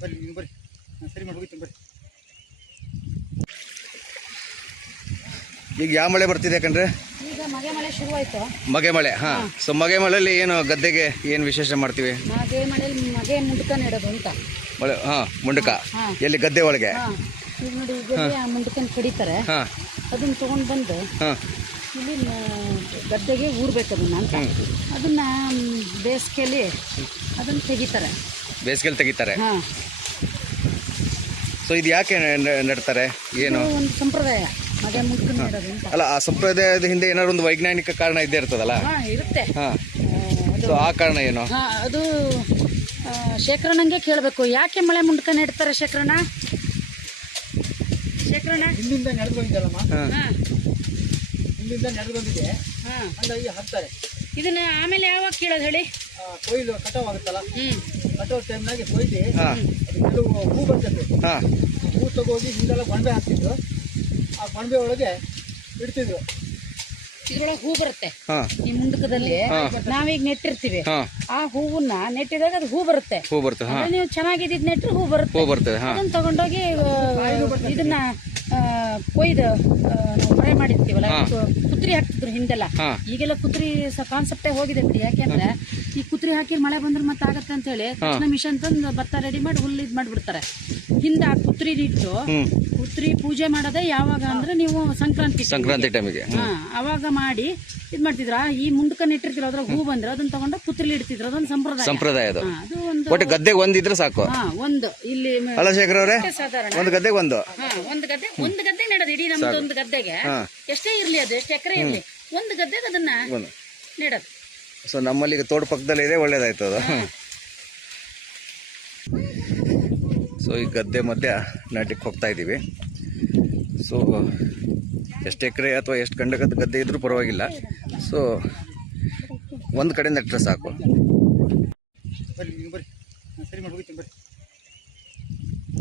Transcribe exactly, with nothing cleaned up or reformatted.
ಬರ್ರಿ ನೀವು ಬರ್ರಿ ನಾನು ಸರಿ ಮಾಡಿ ಹೋಗಿತ್ತು ಬರ್ರಿ. ಈಗ ಯಾವ ಮಳೆ ಬರ್ತಿದೆ ಯಾಕಂದ್ರೆ ಈಗ ಮಗೆ ಮಳೆ ಶುರುವಾಯಿತು. ಮಗೆ ಮಳೆ. ಹಾಂ, ಸೊ ಮಗೆ ಮಳೆಯಲ್ಲಿ ಏನು ಗದ್ದೆಗೆ ಏನು ವಿಶೇಷ ಮಾಡ್ತೀವಿ? ಮಗೆ ಮಳೆಯಲ್ಲಿ ಮಗೆ ಮುಂಡ್ಕ ನೆಡೋದು ಅಂತ. ಮಳೆ ಹಾಂ, ಮುಂಡಕ ಹಾಂ. ಎಲ್ಲಿ ಗದ್ದೆ ಒಳಗೆ? ಹಾಂ, ಈಗ ನೋಡಿ ಈಗ ಆ ಮುಂಡ್ಕನ್ ಕಡಿತಾರೆ. ಹಾಂ ಅದನ್ನ ತೊಗೊಂಡು ಬಂದು ಹಾಂ ಇಲ್ಲಿ ಗದ್ದೆಗೆ ಊರ್ಬೇಕು ಅದನ್ನ ಅಂತ. ಅದನ್ನ ಬೇಸಿಗೆಯಲ್ಲಿ ಅದನ್ನು ತೆಗಿತಾರೆ, ಬೇಸಿಗೆಯಲ್ಲಿ ತೆಗಿತಾರೆ. ಹಾಂ. ಸೊ ಇದು ಯಾಕೆ ನೆ- ನೆಡ್ತಾರೆ ಏನು? ಇದು ಒಂದು ಸಂಪ್ರದಾಯ ಮಗೆ ಮುಂಡ್ಕನ್ ನೆಡೋದು ಅಂತ. ಅಲ್ಲ, ಆ ಸಂಪ್ರದಾಯದ ಹಿಂದೆ ಏನಾದ್ರು ಒಂದು ವೈಜ್ಞಾನಿಕ ಕಾರಣ ಇದ್ದೇ ಇರ್ತದಲ್ಲ? ಹಾಂ, ಇರುತ್ತೆ. ಹಾಂ, ಅದು ಸೊ ಆ ಕಾರಣ ಏನು? ಹಾಂ, ಅದು ಆ, ಶೇಖರಣಂಗೆ ಕೇಳಬೇಕು ಯಾಕೆ ಮಳೆ ಮುಂಡ್ಕ ನೆಡ್ತಾರೆ ಶೇಖರಣ ಶೇಖರಣ ಹಿಂದಿಂದ ನಡೆದು ಬಂದಿದ್ದಲ್ಲಮ್ಮ, ಹಾಂ ಹಾಂ ಹಿಂದಿಂದ ನಡೆದು ಬಂದಿದೆ, ಹಾಂ. ಹಂಗಾಗಿ ಹಾಕ್ತಾರೆ. ಇದನ್ನ ಆಮೇಲೆ ಯಾವಾಗ ಕೀಳೋದು ಹೇಳಿ? ಆ, ಕೊಯ್ಲು ಕಟಾವ್ ಆಗುತ್ತಲ್ಲ, ಹ್ಞೂ ಕಟಾವ್ ಟೈಮ್ನಾಗೆ ಕೊಯ್ದು ಹಾಂ ಅದು ಹೂ ಬರ್ತದೆ. ಹಾಂ ಹೂ ತಗೋಗಿ ಹಿಂದೆಲ್ಲ ಗೊಂಬೆ ಹಾಕ್ತಿದ್ರು. ಆ ಗೊಂಬೆ ಒಳಗೆ ಇಡ್ತಿದ್ರು. ಇದ್ರೊಳಗೆ ಹೂ ಬರುತ್ತೆ. ಹಾಂ ಈ ಮುಂಡಕದಲ್ಲಿ ನಾವೀಗ ನೆಟ್ಟಿರ್ತೀವಿ, ಹಾಂ ಆ ಹೂವನ್ನ ನೆಟ್ಟಿದಾಗ ಅದು ಹೂ ಬರುತ್ತೆ. ಹೂ ಬರ್ತದೆ. ಹಾಂ, ಅಂದ್ರೆ ನೀವು ಚೆನ್ನಾಗಿದ್ದಿದ್ ನೆಟ್ರು ಹೂ ಬರುತ್ತೆ. ಹೂ ಬರ್ತದೆ. ಹಾಂ ಅದನ್ನ ತಗೊಂಡೋಗಿ ಆ, ಇದನ್ನ ಆ, ಕೊಯ್ದು ಆ, ನಾವು ಫ್ರೈ ಮಾಡಿರ್ತೀವಲ್ಲ, ಕು- ಕುತ್ರಿ ಹಾಕ್ತಿದ್ರು ಹಿಂದೆಲ್ಲ. ಹಾಂ ಈಗೆಲ್ಲ ಕುತ್ರಿ ಕಾನ್ಸೆಪ್ಟೇ ಹೋಗಿದೆ ಬಿಡಿ. ಯಾಕೆಂದ್ರೆ ಈ ಕುತ್ರಿ ಹಾಕಿ ಮಳೆ ಬಂದ್ರೆ ಮತ್ತೆ ಆಗತ್ತೆ ಅಂತ ಹೇಳಿ ತಕ್ಷಣ ಮಿಷನ್ ತಂದು ಭತ್ತ ರೆಡಿ ಮಾಡಿ ಹುಲ್ಲು ಇದು ಮಾಡಿಬಿಡ್ತಾರೆ. ಹಿಂದೆ ಆ ಕುತ್ರಿ ಇಟ್ಟು ಹ್ಞೂ ಕುತ್ರಿ ಪೂಜೆ ಮಾಡೋದೇ ಯಾವಾಗ ಅಂದ್ರೆ ನೀವು ಸಂಕ್ರಾಂತಿ ಸಂಕ್ರಾಂತಿ ಟೈಮಿಗೆ. ಹಾ, ಅವಾಗ ಮಾಡಿ ಇದ್ ಮಾಡ್ತಿದ್ರ. ಈ ಮುಂದಕ ನೆಟ್ಟಿರ್ತಿರ ಅದ್ರಾಗ ಹೂ ಬಂದ್ರೆ ಅದನ್ನ ತಗೊಂಡು ಕುತ್ರಿಲಿ ಇಡ್ತಿದ್ರು. ಅದೊಂದು ಸಂಪ್ರದಾಯ. ಸಂಪ್ರದಾಯ ಅದು. ಹಾ, ಅದು ಒಂದು ಒಟ್ಟು ಗದ್ದೆಗೆ ಒಂದಿದ್ರೆ ಸಾಕು. ಹಾ, ಒಂದು ಇಲ್ಲಿ ಮ- ಅಲ್ಲ ಶೇಖರ್ ಅವರೇ, ಸಾಧಾರಣ ಒಂದು ಗದ್ದೆಗೆ ಒಂದು. ಹಾ, ಒಂದು ಗದ್ದೆ ಒಂದು ಗದ್ದೆ ನೆಡೋದು. ಇಡೀ ನಮ್ದು ಒಂದು ಗದ್ದೆಗೆ ಹಾ. ಎಷ್ಟೇ ಇರ್ಲಿ, ಅದು ಎಷ್ಟು ಎಕರೆ ಇರ್ಲಿ, ಒಂದು ಗದ್ದೆಗೆ ಅದನ್ನ ಒಂದು. ನೆಡೋದು. ಸೊ ನಮ್ಮಲ್ಲಿ ಈಗ ತೋಟ ಪಕ್ಕದಲ್ಲಿ ಇದೆ, ಒಳ್ಳೇದಾಯ್ತು ಅದು. ಸೊ ಈ ಗದ್ದೆ ಮಧ್ಯ ನಾಟಿಗೆ ಹೋಗ್ತಾ ಇದ್ದೀವಿ. ಸೊ ಎಷ್ಟು ಎಕರೆ ಅಥವಾ ಎಷ್ಟು ಗಂಟೆ ಗದ್ದೆ ಇದ್ರೂ ಪರವಾಗಿಲ್ಲ. ಸೊ ಒಂದು ಕಡೆ ನೆಟ್ಟರೆ ಸಾಕು. ಬರ್ರಿ ನೀವು ಬರ್ರಿ ನಾನು ಸರಿ ಮಾಡಿ ಹೋಗಿತ್ತು ಬರ್ರಿ.